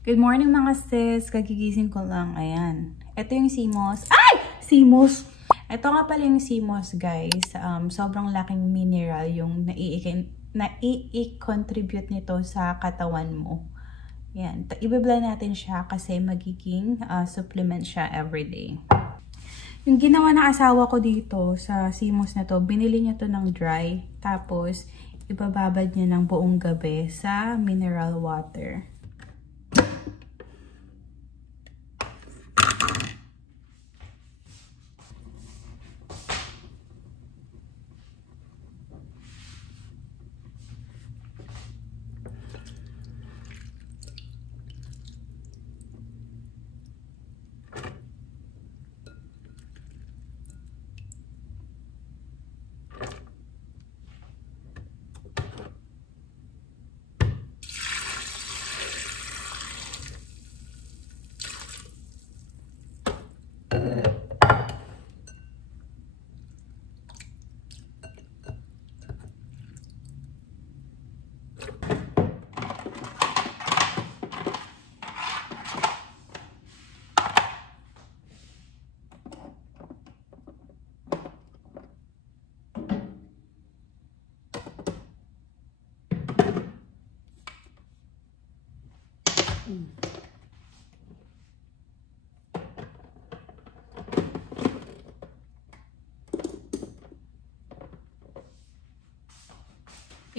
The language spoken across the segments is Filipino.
Good morning mga sis. Kagigising ko lang. Ayan. Ito yung CMOS. Ay! CMOS! Ito nga pala yung CMOS guys. Sobrang laking mineral yung nai-contribute nito sa katawan mo. Ayan. Ibe-blend natin siya kasi magiging supplement siya everyday. Yung ginawa ng asawa ko dito sa CMOS na to, binili niya to ng dry. Tapos, ibababad niya ng buong gabi sa mineral water.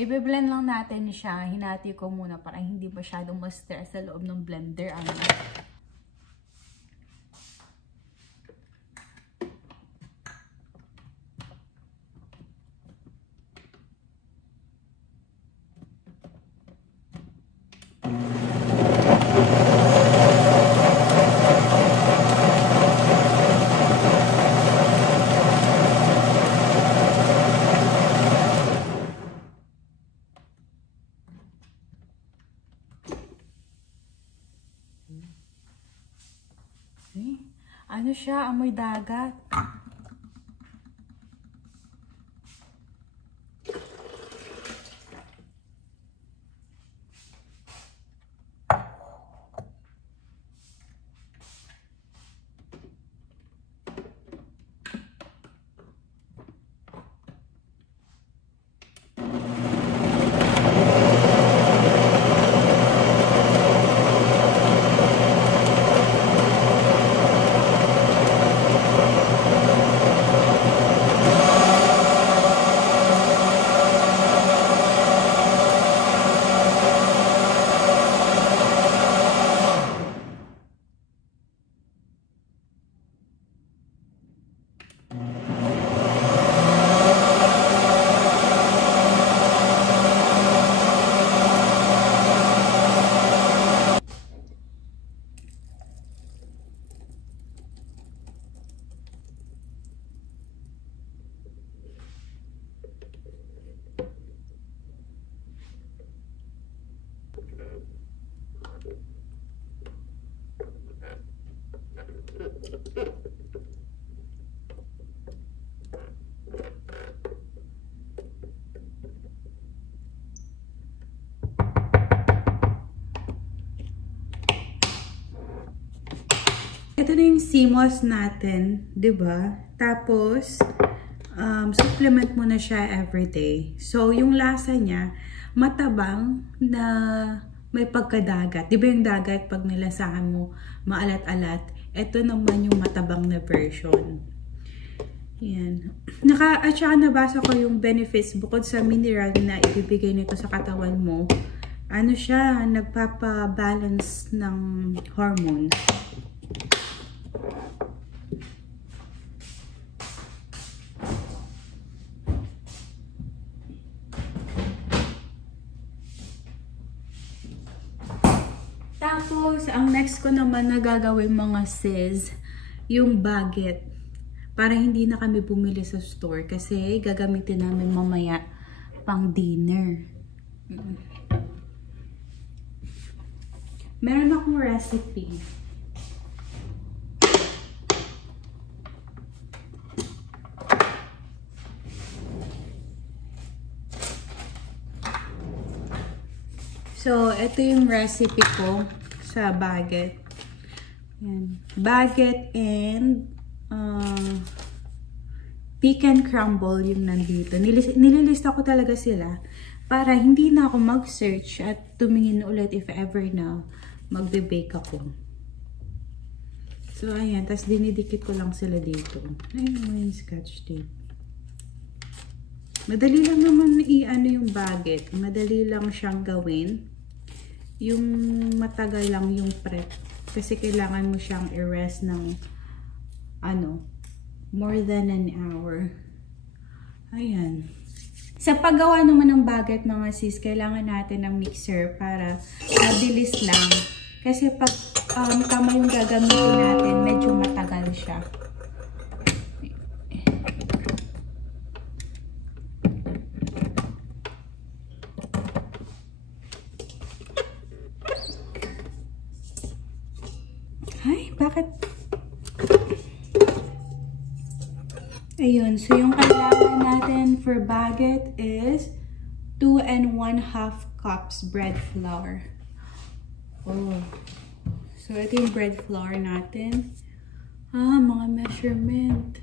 I-blend lang natin siya. Hinati ko muna para hindi masyadong ma-stress sa loob ng blender. Ano siya? Amoy dagat. Ito na yung CMOS natin, 'di ba? Tapos, supplement mo na siya everyday. So, yung lasa niya, matabang na may pagkadagat. 'Di ba yung dagat, pag nilasahan mo, maalat-alat? Ito naman yung matabang na version. Yan. At saka nabasa ko yung benefits bukod sa mineral na ibibigay nito sa katawan mo. Ano siya, nagpapabalance ng hormones. Tapos, ang next ko naman na gagawin mga sis, yung baguette. Para hindi na kami bumili sa store kasi gagamitin namin mamaya pang dinner. Meron akong recipe. So, ito yung recipe ko. sa baguette. Yan. Baguette and pecan crumble yung nandito. Nililista ko talaga sila para hindi na ako mag-search at tumingin ulit if ever na magbe-bake ako. So, ayan. Tapos, dinidikit ko lang sila dito. Ayun mo yung scotch tape. Madali lang naman i-ano yung baguette. Madali lang siyang gawin. Yung matagal lang yung prep. Kasi kailangan mo siyang i-rest ng more than an hour. Ayan. Sa paggawa naman ng baguette mga sis, kailangan natin ng mixer para mabilis lang. Kasi pag kamay yung gagamitin natin, medyo matagal siya. Ay, bakit? Ayun, so yung kailangan natin for baguette is 2 1/2 cups bread flour. Oh. So, ito yung bread flour natin. Mga measurement.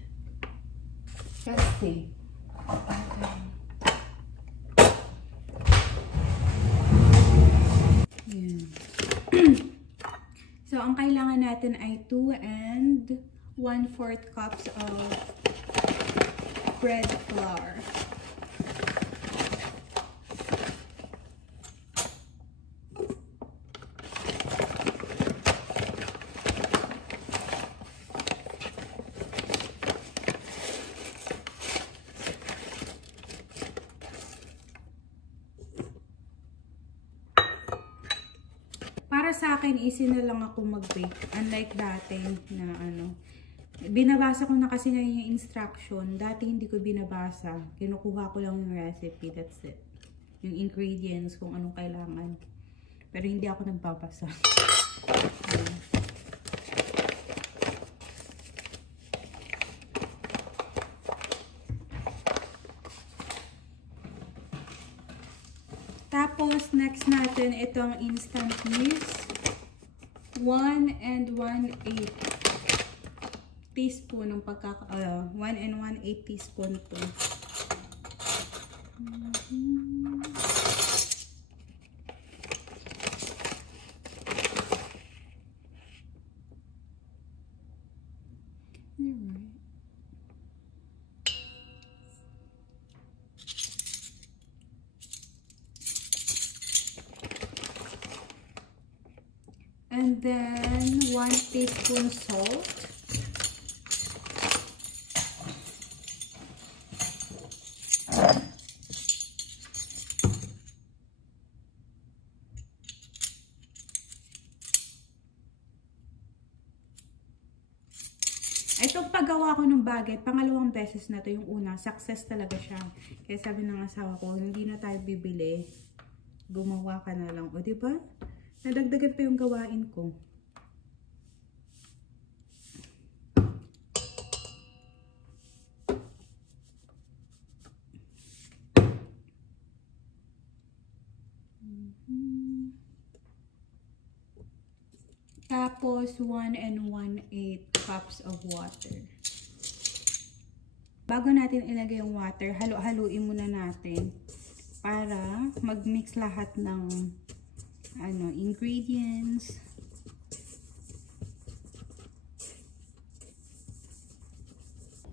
Kasi. Okay. Ayan. So, ang kailangan natin ay 2 1/4 cups of bread flour. Para sa akin, easy na lang ako mag-bake. Unlike dati na binabasa ko na kasi na yung instruction. Dati hindi ko binabasa. Kinukuha ko lang yung recipe. That's it. Yung ingredients, kung anong kailangan. Pero hindi ako nagbabasa. Tapos, next natin itong instant mix. 1 1/8 teaspoon ng 1 1/8 teaspoon to. And then 1 teaspoon salt. Itong paggawa ko ng baguette, pangalawang beses na to. Yung una, success talaga siya. Kaya sabi ng asawa ko, hindi na tayo bibili. Gumawa ka na lang. O, diba? Nadagdagan pa yung gawain ko. Tapos, 1 1/8 cups of water. Bago natin ilagay yung water, halo-haluin muna natin para mag-mix lahat ng ingredients.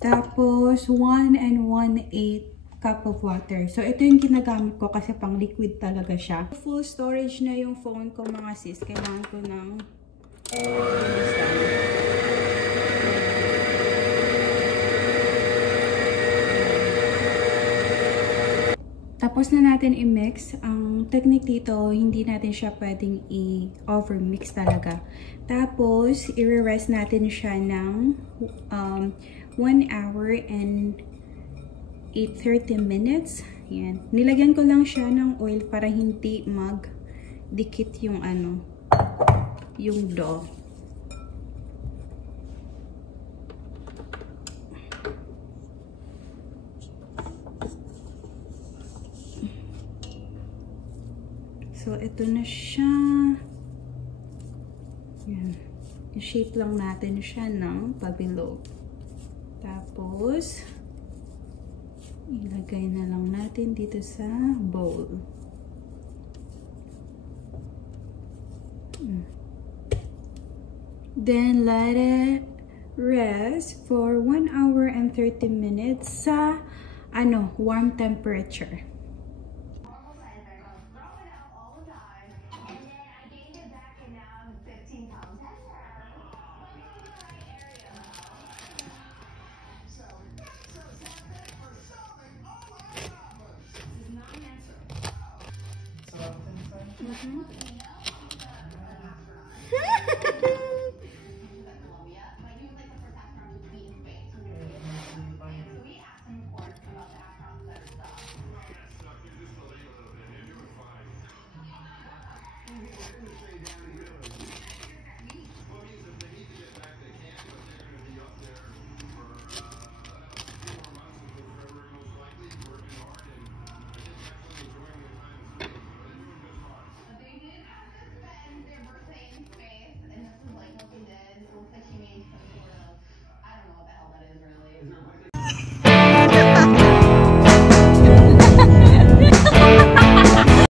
Tapos, 1 1/8 cup of water. So, ito yung ginagamit ko kasi pang liquid talaga siya. Full storage na yung phone ko mga sis. Kailangan ko ng tapos na natin i-mix. Ang technique dito, hindi natin siya pwedeng i-over-mix talaga. Tapos, i-rest natin siya ng 1 hour and 30 minutes. Yan. Nilagyan ko lang siya ng oil para hindi mag-dikit yung yung dough. So, ito na siya. Yan. I-shape lang natin siya ng pabilog. Tapos, ilagay na lang natin dito sa bowl. Then, let it rest for 1 hour and 30 minutes sa warm temperature.